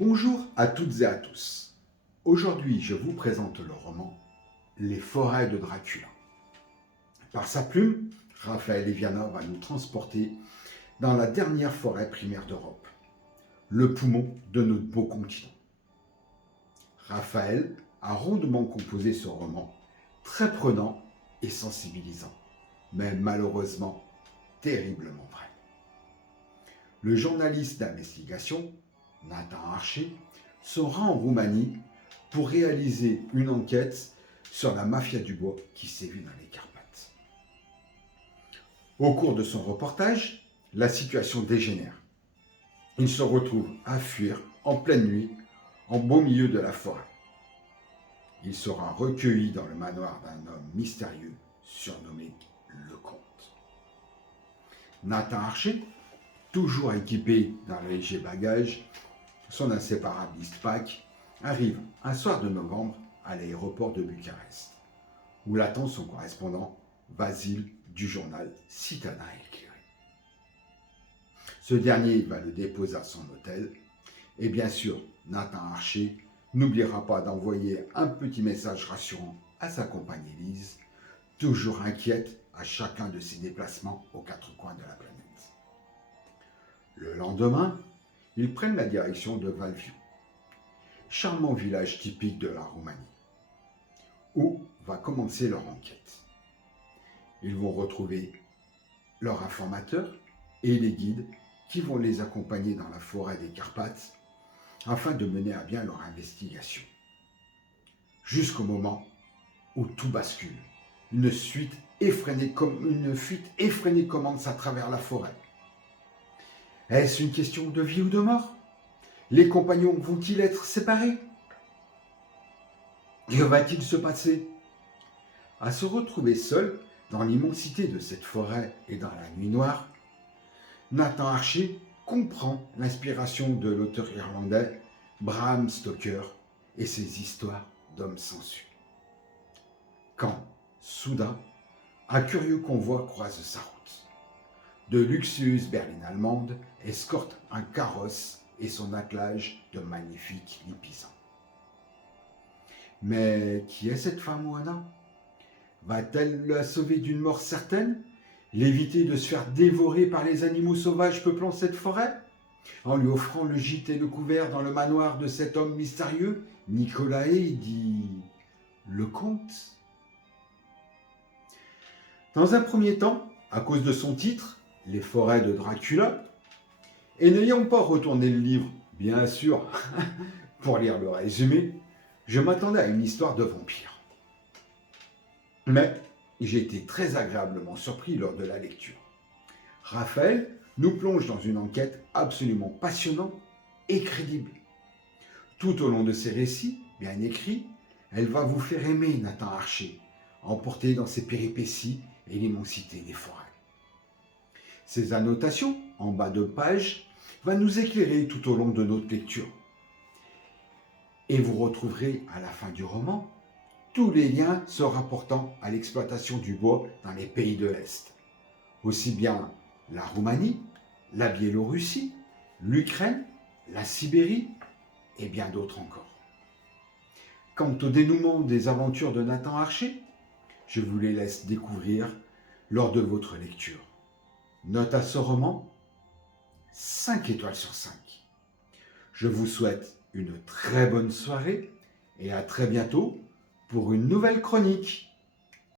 Bonjour à toutes et à tous. Aujourd'hui, je vous présente le roman Les forêts de Dracula. Par sa plume, Raphaël Leviana va nous transporter dans la dernière forêt primaire d'Europe, le poumon de notre beau continent. Raphaël a rondement composé ce roman, très prenant et sensibilisant, mais malheureusement terriblement vrai. Le journaliste d'investigation, Nathan Archer, se rend en Roumanie pour réaliser une enquête sur la mafia du bois qui sévit dans les Carpates. Au cours de son reportage, la situation dégénère. Il se retrouve à fuir en pleine nuit, en beau milieu de la forêt. Il sera recueilli dans le manoir d'un homme mystérieux surnommé le Comte. Nathan Archer, toujours équipé d'un léger bagage, son inséparable Eastpak, arrive un soir de novembre à l'aéroport de Bucarest, où l'attend son correspondant Vasile du journal Citadin éclairé. Ce dernier va le déposer à son hôtel, et bien sûr, Nathan Archer n'oubliera pas d'envoyer un petit message rassurant à sa compagne Élise, toujours inquiète à chacun de ses déplacements aux quatre coins de la planète. Le lendemain, ils prennent la direction de Valviu, charmant village typique de la Roumanie, où va commencer leur enquête. Ils vont retrouver leur informateur et les guides qui vont les accompagner dans la forêt des Carpates afin de mener à bien leur investigation. Jusqu'au moment où tout bascule. Une fuite effrénée commence à travers la forêt. Est-ce une question de vie ou de mort? Les compagnons vont-ils être séparés? Que va-t-il se passer? À se retrouver seul dans l'immensité de cette forêt et dans la nuit noire, Nathan Archer comprend l'inspiration de l'auteur irlandais Bram Stoker et ses histoires d'hommes sangsues. Quand, soudain, un curieux convoi croise sa route. De luxueuses berlines allemandes escortent un carrosse et son attelage de magnifiques lipisans. Mais qui est cette femme Oana? Va-t-elle la sauver d'une mort certaine? L'éviter de se faire dévorer par les animaux sauvages peuplant cette forêt? En lui offrant le gîte et le couvert dans le manoir de cet homme mystérieux, Nicolae dit le comte. Dans un premier temps, à cause de son titre, Les forêts de Dracula, et n'ayant pas retourné le livre, bien sûr, pour lire le résumé, je m'attendais à une histoire de vampire. Mais j'ai été très agréablement surpris lors de la lecture. Raphaël nous plonge dans une enquête absolument passionnante et crédible. Tout au long de ses récits, bien écrits, elle va vous faire aimer Nathan Archer, emporté dans ses péripéties et l'immensité des forêts. Ces annotations, en bas de page, vont nous éclairer tout au long de notre lecture. Et vous retrouverez à la fin du roman tous les liens se rapportant à l'exploitation du bois dans les pays de l'Est. Aussi bien la Roumanie, la Biélorussie, l'Ukraine, la Sibérie et bien d'autres encore. Quant au dénouement des aventures de Nathan Archer, je vous les laisse découvrir lors de votre lecture. Note à ce roman, 5 étoiles sur 5. Je vous souhaite une très bonne soirée et à très bientôt pour une nouvelle chronique.